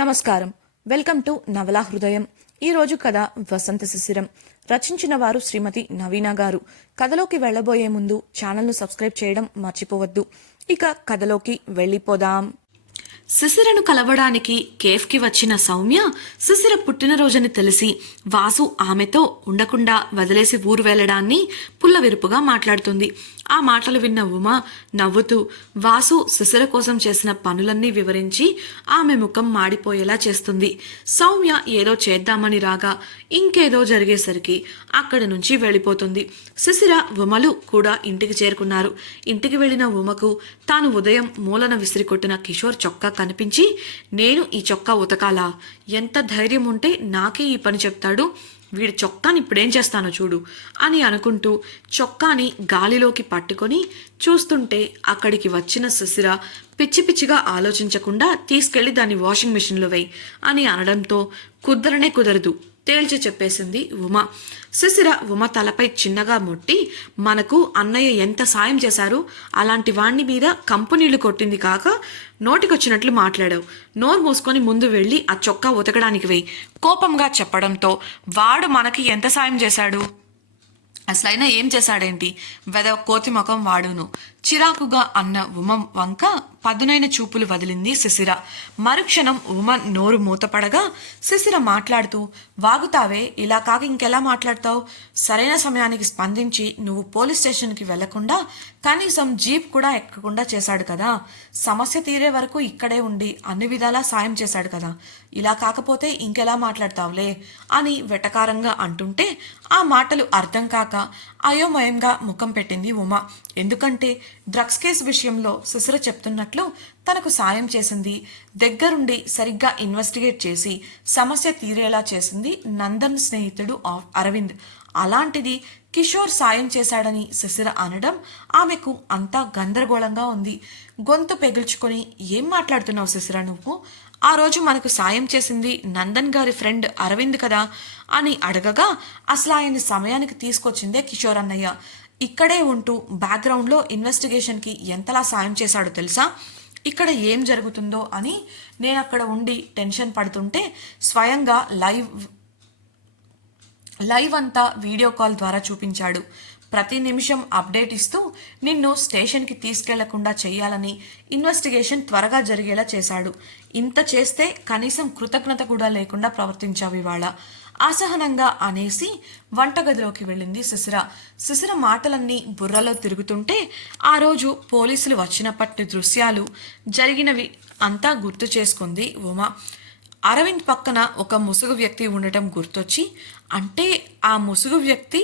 నమస్కారం. Welcome to నవలా హృదయం. ఈరోజు కథ వసంత శిశిరం. రచించిన వారు శ్రీమతి నవీన గారు. కథలోకి వెళ్లబోయే ముందు ఛానల్ను సబ్స్క్రైబ్ చేయడం మర్చిపోవద్దు. ఇక కథలోకి వెళ్ళిపోదాం. శిశిరను కలవడానికి కేఫ్కి వచ్చిన సౌమ్య శిశిర పుట్టినరోజని తెలిసి వాసు ఆమెతో ఉండకుండా వదిలేసి ఊరు వెళ్లడాన్ని పుల్లవిరుపుగా మాట్లాడుతుంది. ఆ మాటలు విన్న ఉమా నవ్వుతూ వాసు శిశిర కోసం చేసిన పనులన్నీ వివరించి ఆమె ముఖం మాడిపోయేలా చేస్తుంది. సౌమ్య ఏదో చేద్దామని రాగా ఇంకేదో జరిగేసరికి అక్కడి నుంచి వెళ్ళిపోతుంది. శిశిర ఉమలు కూడా ఇంటికి చేరుకున్నారు. ఇంటికి వెళ్లిన ఉమకు తాను ఉదయం మూలన విసిరికొట్టిన కిషోర్ చొక్కా కనిపించి, నేను ఈ చొక్కా ఉతకాలా? ఎంత ధైర్యం ఉంటే నాకే ఈ పని చెప్తాడు? వీడి చొక్కాని ఇప్పుడేం చేస్తానో చూడు అని అనుకుంటూ చొక్కాని గాలిలోకి పట్టుకొని చూస్తుంటే అక్కడికి వచ్చిన శిశిర పిచ్చి పిచ్చిగా ఆలోచించకుండా తీసుకెళ్లి దాన్ని వాషింగ్ మిషన్లో వేయి అని అనడంతో కుదరనే కుదరదు తేల్చి చెప్పేసింది ఉమ. శిశిర ఉమ తలపై చిన్నగా మొట్టి, మనకు అన్నయ్య ఎంత సాయం చేశారు, అలాంటి వాణ్ణి మీద కంపెనీలు కొట్టింది కాక నోటికొచ్చినట్లు మాట్లాడావు. నోరు మూసుకొని ముందు వెళ్ళి ఆ చొక్కా ఉతకడానికి వెయ్యి కోపంగా చెప్పడంతో, వాడు మనకి ఎంత సాయం చేశాడు? అసలైనా ఏం చేశాడేంటి? వెదవ కోతి ముఖం వాడును చిరాకుగా అన్న ఉమ వంక పదునైన చూపులు వదిలింది శిశిర. మరుక్షణం ఉమ నోరు మూతపడగా శిశిర మాట్లాడుతూ, వాగుతావే, ఇలా కాక ఇంకెలా మాట్లాడతావు? సరైన సమయానికి స్పందించి నువ్వు పోలీస్ స్టేషన్కి వెళ్లకుండా కనీసం జీప్ కూడా ఎక్కకుండా చేశాడు కదా. సమస్య తీరే వరకు ఇక్కడే ఉండి అన్ని విధాలా సాయం చేశాడు కదా. ఇలా కాకపోతే ఇంకెలా మాట్లాడతావులే అని వెటకారంగా అంటుంటే ఆ మాటలు అర్థం కాక అయోమయంగా ముఖం పెట్టింది ఉమ. ఎందుకంటే డ్రగ్స్ కేసు విషయంలో శిశిర చెప్తున్నట్లు తనకు సాయం చేసింది, దగ్గరుండి సరిగ్గా ఇన్వెస్టిగేట్ చేసి సమస్య తీరేలా చేసింది నందన్ స్నేహితుడు అరవింద్. అలాంటిది కిషోర్ సాయం చేశాడని శిశిర అనడం ఆమెకు అంతా గందరగోళంగా ఉంది. గొంతు పెగిల్చుకొని, ఏం మాట్లాడుతున్నావు శిశిర నువ్వు? ఆ రోజు మనకు సాయం చేసింది నందన్ గారి ఫ్రెండ్ అరవింద్ కదా అని అడగగా, అసలు ఆయన సమయానికి తీసుకొచ్చిందే కిషోర్ అన్నయ్య. ఇక్కడే ఉంటూ బ్యాక్గ్రౌండ్లో ఇన్వెస్టిగేషన్కి ఎంతలా సాయం చేశాడో తెలుసా? ఇక్కడ ఏం జరుగుతుందో అని నేను అక్కడ ఉండి టెన్షన్ పడుతుంటే స్వయంగా లైవ్ అంతా వీడియో కాల్ ద్వారా చూపించాడు. ప్రతి నిమిషం అప్డేట్ ఇస్తూ నిన్ను స్టేషన్కి తీసుకెళ్లకుండా చేయాలని ఇన్వెస్టిగేషన్ త్వరగా జరిగేలా చేశాడు. ఇంత చేస్తే కనీసం కృతజ్ఞత కూడా లేకుండా ప్రవర్తించావు ఇవాళ అసహనంగా అనేసి వంటగదిలోకి వెళ్ళింది శిశిర. శిశిర మాటలన్నీ బుర్రలో తిరుగుతుంటే ఆ రోజు పోలీసులు వచ్చినప్పటి దృశ్యాలు జరిగినవి అంతా గుర్తు చేసుకుంది ఉమ. అరవింద్ పక్కన ఒక ముసుగు వ్యక్తి ఉండటం గుర్తొచ్చి, అంటే ఆ ముసుగు వ్యక్తి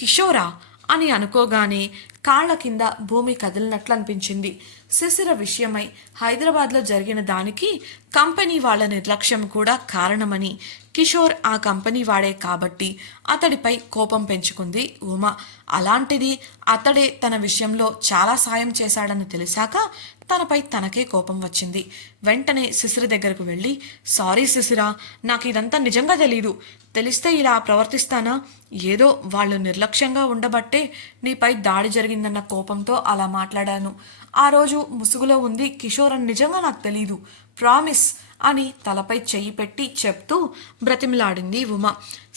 కిషోరా అని అనుకోగానే కాళ్ల కింద భూమి కదిలినట్లు అనిపించింది. శిశిర విషయమై హైదరాబాద్లో జరిగిన దానికి కంపెనీ వాళ్ళ నిర్లక్ష్యం కూడా కారణమని, కిషోర్ ఆ కంపెనీ వాడే కాబట్టి అతడిపై కోపం పెంచుకుంది ఉమ. అలాంటిది అతడే తన విషయంలో చాలా సాయం చేశాడని తెలిసాక తనపై తనకే కోపం వచ్చింది. వెంటనే శిశిర దగ్గరకు వెళ్ళి, సారీ శిశిర, నాకు ఇదంతా నిజంగా తెలీదు. తెలిస్తే ఇలా ప్రవర్తిస్తానా? ఏదో వాళ్ళు నిర్లక్ష్యంగా ఉండబట్టే నీపై దాడి జరిగిందన్న కోపంతో అలా మాట్లాడాను. ఆ రోజు ముసుగులో ఉంది కిషోర్ అని నిజంగా నాకు తెలీదు, ప్రామిస్ అని తలపై చెయ్యి పెట్టి చెప్తూ బ్రతిమిలాడింది ఉమ.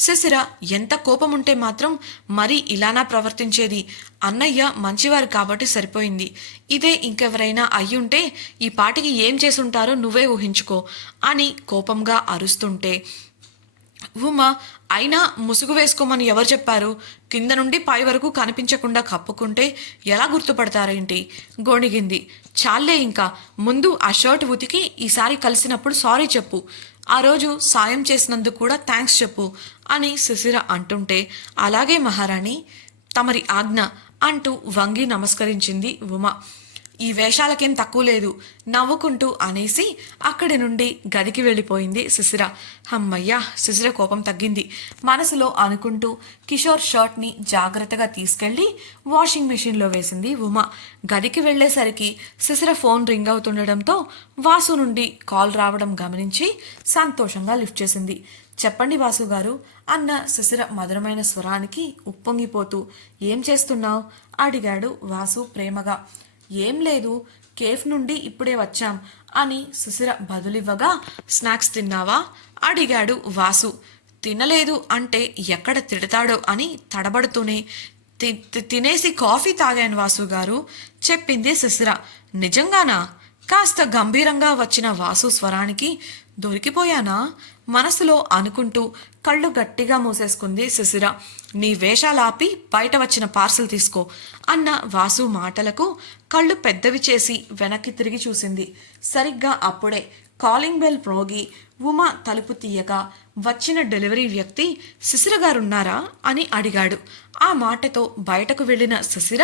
శిశిర ఎంత కోపం ఉంటే మాత్రం మరీ ఇలానా ప్రవర్తించేది? అన్నయ్య మంచివారు కాబట్టి సరిపోయింది. ఇదే ఇంకెవరైనా అయ్యుంటే ఈ పాటికి ఏం చేసుంటారో నువ్వే ఊహించుకో అని కోపంగా అరుస్తుంటే ఉమ, అయినా ముసుగు వేసుకోమని ఎవరు చెప్పారు? కింద నుండి పై వరకు కనిపించకుండా కప్పుకుంటే ఎలా గుర్తుపడతారేంటి? గొణిగింది. చాలే, ఇంకా ముందు ఆ షర్ట్ ఉతికి ఈసారి కలిసినప్పుడు సారీ చెప్పు. ఆ రోజు సాయం చేసినందుకు కూడా థ్యాంక్స్ చెప్పు అని శిశిర అంటుంటే, అలాగే మహారాణి, తమరి ఆజ్ఞ అంటూ వంగి నమస్కరించింది ఉమ. ఈ వేషాలకేం తక్కువ లేదు నవ్వుకుంటూ అనేసి అక్కడి నుండి గదికి వెళ్ళిపోయింది శిశిర. అమ్మయ్యా, శిశిర కోపం తగ్గింది మనసులో అనుకుంటూ కిషోర్ షర్ట్ని జాగ్రత్తగా తీసుకెళ్లి వాషింగ్ మెషిన్లో వేసింది ఉమ. గదికి వెళ్లేసరికి శిశిర ఫోన్ రింగ్ అవుతుండడంతో వాసు నుండి కాల్ రావడం గమనించి సంతోషంగా లిఫ్ట్ చేసింది. చెప్పండి వాసు గారు అన్న శిశిర మధురమైన స్వరానికి ఉప్పొంగిపోతూ, ఏం చేస్తున్నావు అడిగాడు వాసు ప్రేమగా. ఏం లేదు, కేఫ్ నుండి ఇప్పుడే వచ్చాం అని శిశిర బదులివ్వగా స్నాక్స్ తిన్నావా అడిగాడు వాసు. తినలేదు అంటే ఎక్కడ తిడతాడో అని తడబడుతూనే తినేసి కాఫీ తాగాను వాసు గారు చెప్పింది శిశిర. నిజంగానా? కాస్త గంభీరంగా వచ్చిన వాసు స్వరానికి దొరికిపోయానా మనసులో అనుకుంటూ కళ్ళు గట్టిగా మూసేసుకుంది శిశిర. నీ వేషాలాపి బయట వచ్చిన పార్సల్ తీసుకో అన్న వాసు మాటలకు కళ్ళు పెద్దవి చేసి వెనక్కి తిరిగి చూసింది. సరిగ్గా అప్పుడే కాలింగ్ బెల్ మ్రోగి ఉమా తలుపు తీయగా వచ్చిన డెలివరీ వ్యక్తి శిశిర గారున్నారా అని అడిగాడు. ఆ మాటతో బయటకు వెళ్లిన శిశిర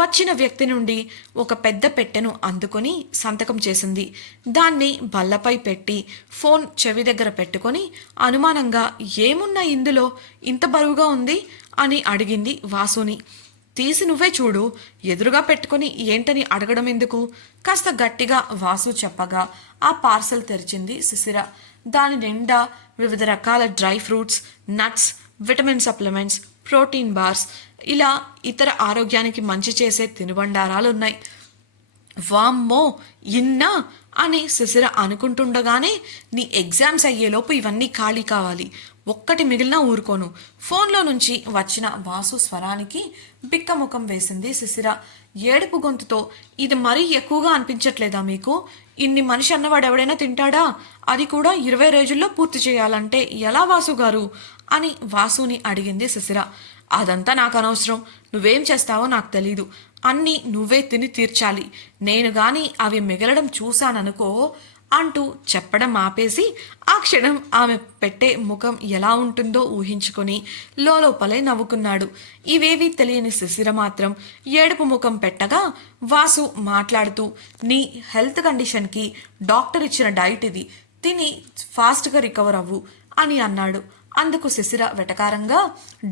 వచ్చిన వ్యక్తి నుండి ఒక పెద్ద పెట్టెను అందుకొని సంతకం చేసింది. దాన్ని బల్లపై పెట్టి ఫోన్ చెవి దగ్గర పెట్టుకొని అనుమానంగా ఏమున్నా ఇందులో ఇంత బరువుగా ఉంది అని అడిగింది వాసుని. తీసి నువ్వే చూడు, ఎదురుగా పెట్టుకుని ఏంటని అడగడం ఎందుకు? కాస్త గట్టిగా వాసు చెప్పగా ఆ పార్సల్ తెరిచింది శిశిర. దాని నిండా వివిధ రకాల dry fruits, nuts, vitamin supplements, protein bars, ఇలా ఇతర ఆరోగ్యానికి మంచి చేసే తినుబండారాలున్నాయి. వామ్మో, ఇన్నా అని శిశిర అనుకుంటుండగానే నీ ఎగ్జామ్స్ అయ్యేలోపు ఇవన్నీ ఖాళీ కావాలి, ఒక్కటి మిగిలిన ఊరుకోను. ఫోన్లో నుంచి వచ్చిన వాసు స్వరానికి బిక్కముఖం వేసింది శిశిర. ఏడుపు గొంతుతో, ఇది మరీ ఎక్కువగా అనిపించట్లేదా మీకు? ఇన్ని మనిషి అన్నవాడు ఎవడైనా తింటాడా? అది కూడా 20 రోజుల్లో పూర్తి చేయాలంటే ఎలా వాసు గారు అని వాసుని అడిగింది శిశిర. అదంతా నాకు అనవసరం, నువ్వేం చేస్తావో నాకు తెలీదు, అన్నీ నువ్వే తిని తీర్చాలి. నేను గాని అవి మిగలడం చూశాననుకో అంటూ చెప్పడం ఆపేసి ఆ క్షణం ఆమె పెట్టే ముఖం ఎలా ఉంటుందో ఊహించుకొని లోపలే నవ్వుకున్నాడు. ఇవేవీ తెలియని శిశిర మాత్రం ఏడుపు ముఖం పెట్టగా వాసు మాట్లాడుతూ, నీ హెల్త్ కండిషన్కి డాక్టర్ ఇచ్చిన డైట్ ఇది, తిని ఫాస్ట్గా రికవర్ అవ్వు అని అన్నాడు. అందుకు శిశిర వెటకారంగా,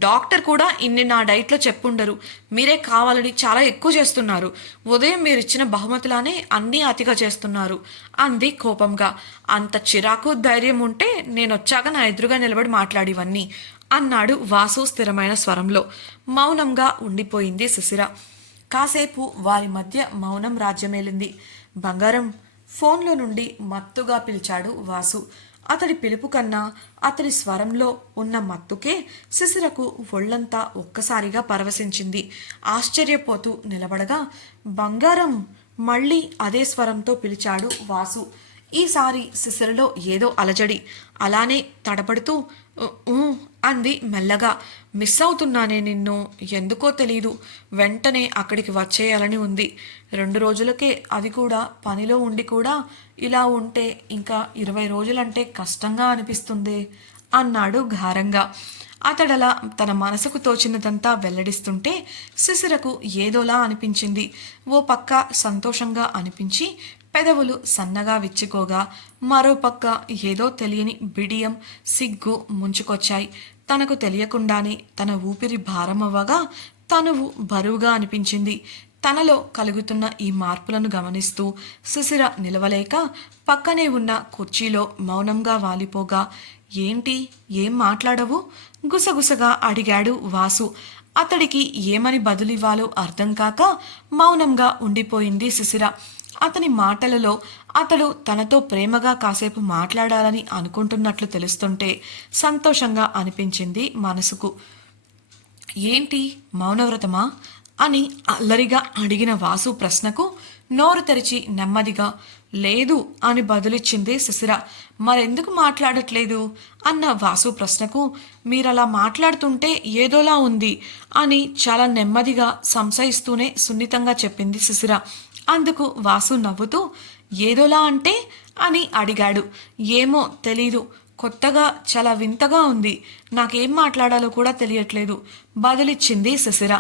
డాక్టర్ కూడా ఇన్ని నా డైట్లో చెప్పుండరు, మీరే కావాలని చాలా ఎక్కువ చేస్తున్నారు, ఉదయం మీరిచ్చిన బహుమతిలానే అన్నీ అతిగా చేస్తున్నారు అంది కోపంగా. అంత చిరాకు ధైర్యం ఉంటే నేనొచ్చాక నా ఎదురుగా నిలబడి మాట్లాడివన్నీ అన్నాడు వాసు స్థిరమైన స్వరంలో. మౌనంగా ఉండిపోయింది శిశిర. కాసేపు వారి మధ్య మౌనం రాజ్యమేలింది. బంగారం, ఫోన్లో నుండి మత్తుగా పిలిచాడు వాసు. అతడి పిలుపు కన్నా అతడి స్వరంలో ఉన్న మత్తుకే శిశిరకు ఒళ్ళంతా ఒక్కసారిగా పరవశించింది. ఆశ్చర్యపోతూ నిలబడగా, బంగారం మళ్ళీ అదే స్వరంతో పిలిచాడు వాసు. ఈసారి శిశిరలో ఏదో అలజడి. అలానే తడబడుతూ అంది మెల్లగా. మిస్ అవుతున్నానే నిన్ను, ఎందుకో తెలీదు. వెంటనే అక్కడికి వచ్చేయాలని ఉంది. 2 రోజులకే, అది కూడా పనిలో ఉండి కూడా ఇలా ఉంటే ఇంకా 20 రోజులంటే కష్టంగా అనిపిస్తుంది అన్నాడు ఘారంగా. అతడలా తన మనసుకు తోచినదంతా వెల్లడిస్తుంటే శిశిరకు ఏదోలా అనిపించింది. ఓ పక్క సంతోషంగా అనిపించి పెదవులు సన్నగా విచ్చుకోగా మరోపక్క ఏదో తెలియని బిడియం, సిగ్గు ముంచుకొచ్చాయి. తనకు తెలియకుండానే తన ఊపిరి భారమవ్వగా తనువు బరువుగా అనిపించింది. తనలో కలుగుతున్న ఈ మార్పులను గమనిస్తూ శిశిర నిలవలేక పక్కనే ఉన్న కుర్చీలో మౌనంగా వాలిపోగా, ఏంటి, ఏం మాట్లాడవు? గుసగుసగా అడిగాడు వాసు. అతడికి ఏమని బదులివ్వాలో అర్థం కాక మౌనంగా ఉండిపోయింది శిశిర. అతని మాటలలో అతడు తనతో ప్రేమగా కాసేపు మాట్లాడాలని అనుకుంటున్నట్లు తెలుస్తుంటే సంతోషంగా అనిపించింది మనసుకు. ఏంటి, మౌనవ్రతమా అని అల్లరిగా అడిగిన వాసు ప్రశ్నకు నోరు తెరిచి నెమ్మదిగా లేదు అని బదులిచ్చింది శిశిర. మరెందుకు మాట్లాడట్లేదు అన్న వాసు ప్రశ్నకు మీరలా మాట్లాడుతుంటే ఏదోలా ఉంది అని చాలా నెమ్మదిగా సంశయిస్తూనే సున్నితంగా చెప్పింది శిశిర. అందుకు వాసు నవ్వుతూ ఏదోలా అంటే అని అడిగాడు. ఏమో తెలీదు, కొత్తగా చాలా వింతగా ఉంది, నాకేం మాట్లాడాలో కూడా తెలియట్లేదు బదులిచ్చింది శిశిర.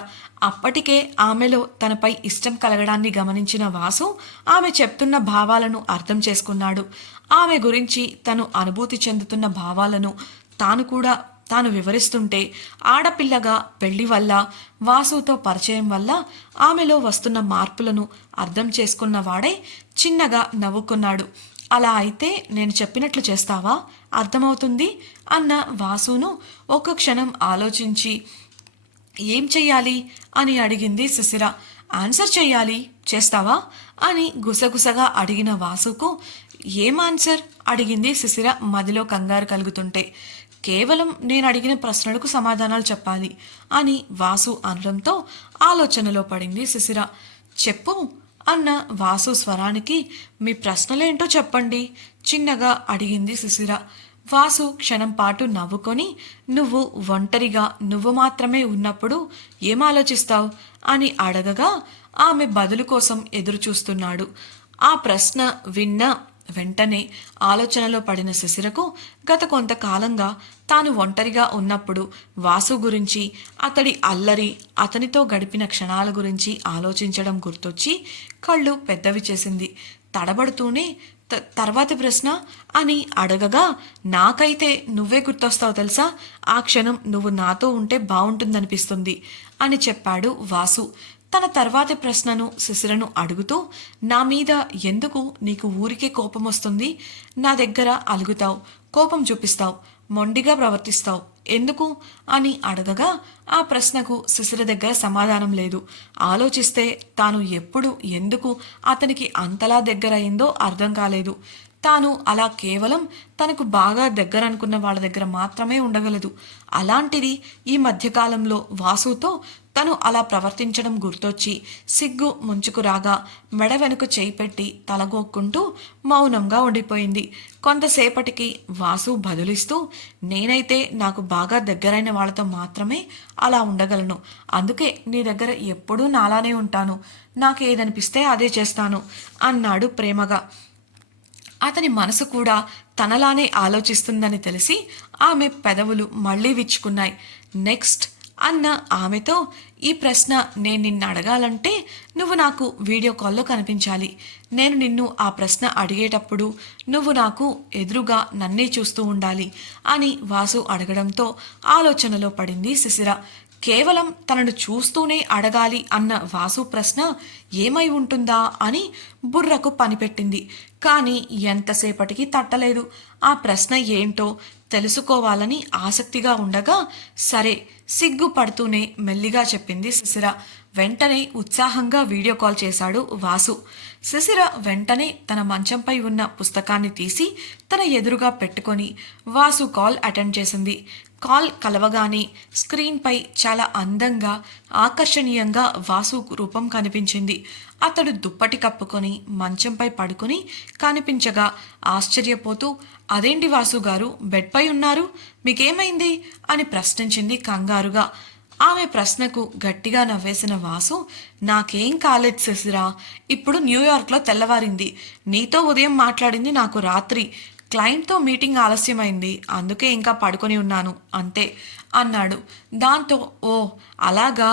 అప్పటికే ఆమెలో తనపై ఇష్టం కలగడాన్ని గమనించిన వాసు ఆమె చెప్తున్న భావాలను అర్థం చేసుకున్నాడు. ఆమె గురించి తను అనుభూతి చెందుతున్న భావాలను తాను వివరిస్తుంటే ఆడపిల్లగా పెళ్లి వల్ల, వాసుతో పరిచయం వల్ల ఆమెలో వస్తున్న మార్పులను అర్థం చేసుకున్నవాడే చిన్నగా నవ్వుకున్నాడు. అలా అయితే నేను చెప్పినట్లు చేస్తావా, అర్థమవుతుంది అన్న వాసును ఒక క్షణం ఆలోచించి ఏం చెయ్యాలి అని అడిగింది శిశిర. ఆన్సర్ చెయ్యాలి, చేస్తావా అని గుసగుసగా అడిగిన వాసుకు ఏం ఆన్సర్ అడిగింది శిశిర మదిలో కంగారు కలుగుతుంటే. కేవలం నేను అడిగిన ప్రశ్నలకు సమాధానాలు చెప్పాలి అని వాసు అనడంతో ఆలోచనలో పడింది శిశిర. చెప్పు అన్న వాసు స్వరానికి మీ ప్రశ్నలేంటో చెప్పండి చిన్నగా అడిగింది శిశిర. వాసు క్షణం పాటు నవ్వుకొని నువ్వు ఒంటరిగా నువ్వు మాత్రమే ఉన్నప్పుడు ఏం ఆలోచిస్తావు అని అడగగా ఆమె బదులు కోసం ఎదురు చూస్తున్నాడు. ఆ ప్రశ్న విన్న వెంటనే ఆలోచనలో పడిన శిశిరకు గత కొంతకాలంగా తాను ఒంటరిగా ఉన్నప్పుడు వాసు గురించి, అతడి అల్లరి, అతనితో గడిపిన క్షణాల గురించి ఆలోచించడం గుర్తొచ్చి కళ్ళు పెద్దవి చేసింది. తడబడుతూనే తర్వాతి ప్రశ్న అని అడగగా నాకైతే నువ్వే గుర్తొస్తావు తెలుసా, ఆ క్షణం నువ్వు నాతో ఉంటే బాగుంటుందనిపిస్తుంది అని చెప్పాడు వాసు. తన తర్వాతి ప్రశ్నను శిశిరను అడుగుతూ నా మీద ఎందుకు నీకు ఊరికే కోపం వస్తుంది, నా దగ్గర అలుగుతావు, కోపం చూపిస్తావు, మొండిగా ప్రవర్తిస్తావు ఎందుకు అని అడగగా ఆ ప్రశ్నకు శిశిర దగ్గర సమాధానం లేదు. ఆలోచిస్తే తాను ఎప్పుడు ఎందుకు అతనికి అంతలా దగ్గరయిందో అర్థం కాలేదు. తాను అలా కేవలం తనకు బాగా దగ్గర అనుకున్న వాళ్ళ దగ్గర మాత్రమే ఉండగలదు. అలాంటిది ఈ మధ్యకాలంలో వాసుతో తను అలా ప్రవర్తించడం గుర్తొచ్చి సిగ్గు ముంచుకు రాగా మెడ వెనుక చేయి పెట్టి తలగొక్కుంటూ మౌనంగా ఉండిపోయింది. కొంతసేపటికి వాసు బదులిస్తూ నేనైతే నాకు బాగా దగ్గరైన వాళ్ళతో మాత్రమే అలా ఉండగలను, అందుకే నీ దగ్గర ఎప్పుడూ నాలానే ఉంటాను, నాకు ఏదనిపిస్తే అదే చేస్తాను అన్నాడు ప్రేమగా. అతని మనసు కూడా తనలానే ఆలోచిస్తుందని తెలిసి ఆమె పెదవులు మళ్ళీ విచ్చుకున్నాయి. నెక్స్ట్ అన్న ఆమెతో ఈ ప్రశ్న నేను నిన్ను అడగాలంటే నువ్వు నాకు వీడియో కాల్లో కనిపించాలి. నేను నిన్ను ఆ ప్రశ్న అడిగేటప్పుడు నువ్వు నాకు ఎదురుగా నన్నే చూస్తూ ఉండాలి అని వాసు అడగడంతో ఆలోచనలో పడింది శిశిర. కేవలం తనను చూస్తూనే అడగాలి అన్న వాసు ప్రశ్న ఏమై ఉంటుందా అని బుర్రకు పనిపెట్టింది. కానీ ఎంతసేపటికి తట్టలేదు. ఆ ప్రశ్న ఏంటో తెలుసుకోవాలని ఆసక్తిగా ఉండగా సరే సిగ్గుపడుతూనే మెల్లిగా చెప్పింది శిశిర. వెంటనే ఉత్సాహంగా వీడియో కాల్ చేశాడు వాసు. శిశిర వెంటనే తన మంచంపై ఉన్న పుస్తకాన్ని తీసి తన ఎదురుగా పెట్టుకొని వాసు కాల్ అటెండ్ చేసింది. కాల్ కలవగానే స్క్రీన్పై చాలా అందంగా ఆకర్షణీయంగా వాసు రూపం కనిపించింది. అతడు దుప్పటి కప్పుకొని మంచంపై పడుకుని కనిపించగా ఆశ్చర్యపోతూ అదేంటి వాసు గారు బెడ్పై ఉన్నారు, మీకేమైంది అని ప్రశ్నించింది కంగారుగా. ఆమె ప్రశ్నకు గట్టిగా నవ్వేసిన వాసు నాకేం కాలేదు శశిరా, ఇప్పుడు న్యూయార్క్లో తెల్లవారింది, నీతో ఉదయం మాట్లాడింది నాకు రాత్రి, క్లయింట్తో మీటింగ్ ఆలస్యమైంది, అందుకే ఇంకా పడుకొని ఉన్నాను అంతే అన్నాడు. దాంతో ఓ అలాగా,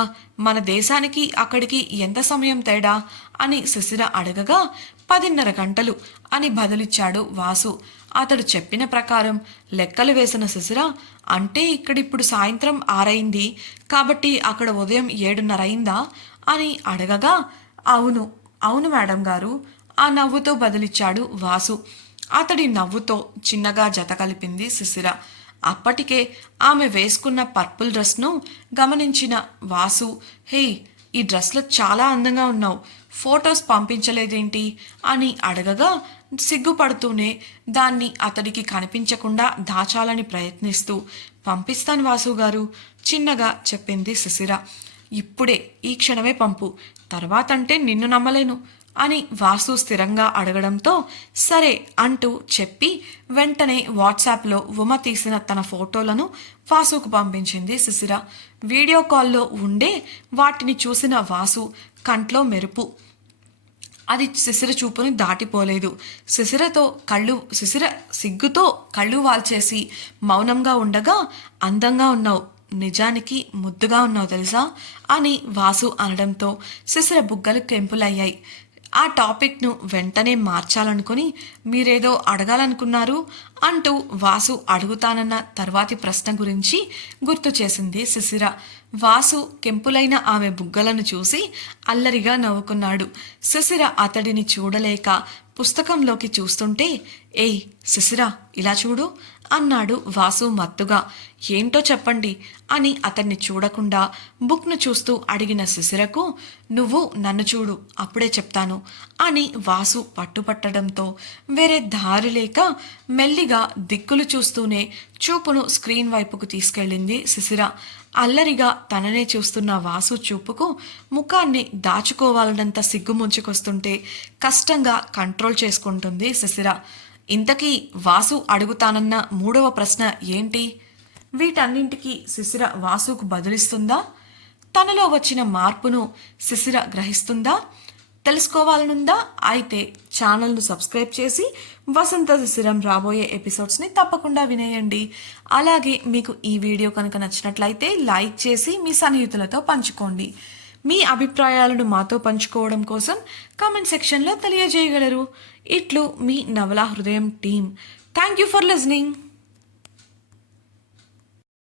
మన దేశానికి అక్కడికి ఎంత సమయం తేడా అని శిశిర అడగగా 10:30 గంటలు అని బదులిచ్చాడు వాసు. అతడు చెప్పిన ప్రకారం లెక్కలు వేసిన శిశిర అంటే ఇక్కడిప్పుడు సాయంత్రం 6 అయింది కాబట్టి అక్కడ ఉదయం 7:30 అయిందా అని అడగగా అవును అవును మేడం గారు ఆ నవ్వుతో బదులిచ్చాడు వాసు. అతడి నవ్వుతో చిన్నగా జత కలిపింది శిశిర. అప్పటికే ఆమె వేసుకున్న పర్పుల్ డ్రెస్ను గమనించిన వాసు హే ఈ డ్రెస్లో చాలా అందంగా ఉన్నావు, ఫొటోస్ పంపించలేదేంటి అని అడగగా సిగ్గుపడుతూనే దాన్ని అతడికి కనిపించకుండా దాచాలని ప్రయత్నిస్తూ పంపిస్తాను వాసు గారు చిన్నగా చెప్పింది శిశిర. ఇప్పుడే ఈ క్షణమే పంపు, తర్వాతంటే నిన్ను నమ్మలేను అని వాసు స్థిరంగా అడగడంతో సరే అంటూ చెప్పి వెంటనే వాట్సాప్లో ఉమ తీసిన తన ఫోటోలను వాసుకు పంపించింది శిశిర. వీడియో కాల్లో ఉండే వాటిని చూసిన వాసు కంట్లో మెరుపు, అది శిశిర చూపుని దాటిపోలేదు. శిశిర సిగ్గుతో కళ్ళు వాల్చేసి మౌనంగా ఉండగా అందంగా ఉన్నావు, నిజానికి ముద్దుగా ఉన్నావు తెలుసా అని వాసు అనడంతో శిశిర బుగ్గలు కెంపులయ్యాయి. ఆ టాపిక్ను వెంటనే మార్చాలనుకుని మీరేదో అడగాలనుకున్నారు అంటూ వాసు అడుగుతానన్న తర్వాతి ప్రశ్న గురించి గుర్తు చేసింది శిశిర. వాసు కెంపులైన ఆమె బుగ్గలను చూసి అల్లరిగా నవ్వుకున్నాడు. శిశిర అతడిని చూడలేక పుస్తకంలోకి చూస్తుంటే, ఏయ్ శిశిరా ఇలా చూడు అన్నాడు వాసు మత్తుగా. ఏంటో చెప్పండి అని అతన్ని చూడకుండా బుక్ను చూస్తూ అడిగిన శిశిరకు, నువ్వు నన్ను చూడు అప్పుడే చెప్తాను అని వాసు పట్టుపట్టడంతో వేరే దారి లేక మెల్లిగా దిక్కులు చూస్తూనే చూపును స్క్రీన్ వైపుకు తీసుకెళ్ళింది శిశిర. అల్లరిగా తననే చూస్తున్న వాసు చూపుకు ముఖాన్ని దాచుకోవాలనంత సిగ్గు ముంచుకొస్తుంటే కష్టంగా కంట్రోల్ చేసుకుంటుంది శిశిర. ఇంతకీ వాసు అడుగుతానన్న మూడవ ప్రశ్న ఏంటి? వీటన్నింటికి శిశిర వాసుకు బదులిస్తుందా? తనలో వచ్చిన మార్పును శిశిర గ్రహిస్తుందా? తెలుసుకోవాలనుందా? అయితే ఛానల్ను సబ్స్క్రైబ్ చేసి వసంత శిశిరం రాబోయే ఎపిసోడ్స్ని తప్పకుండా వినేయండి. అలాగే మీకు ఈ వీడియో కనుక నచ్చినట్లయితే లైక్ చేసి మీ సన్నిహితులతో పంచుకోండి. మీ అభిప్రాయాలను మాతో పంచుకోవడం కోసం కామెంట్ సెక్షన్లో తెలియజేయగలరు. ఇట్లు మీ నవలా హృదయం team. Thank you for listening.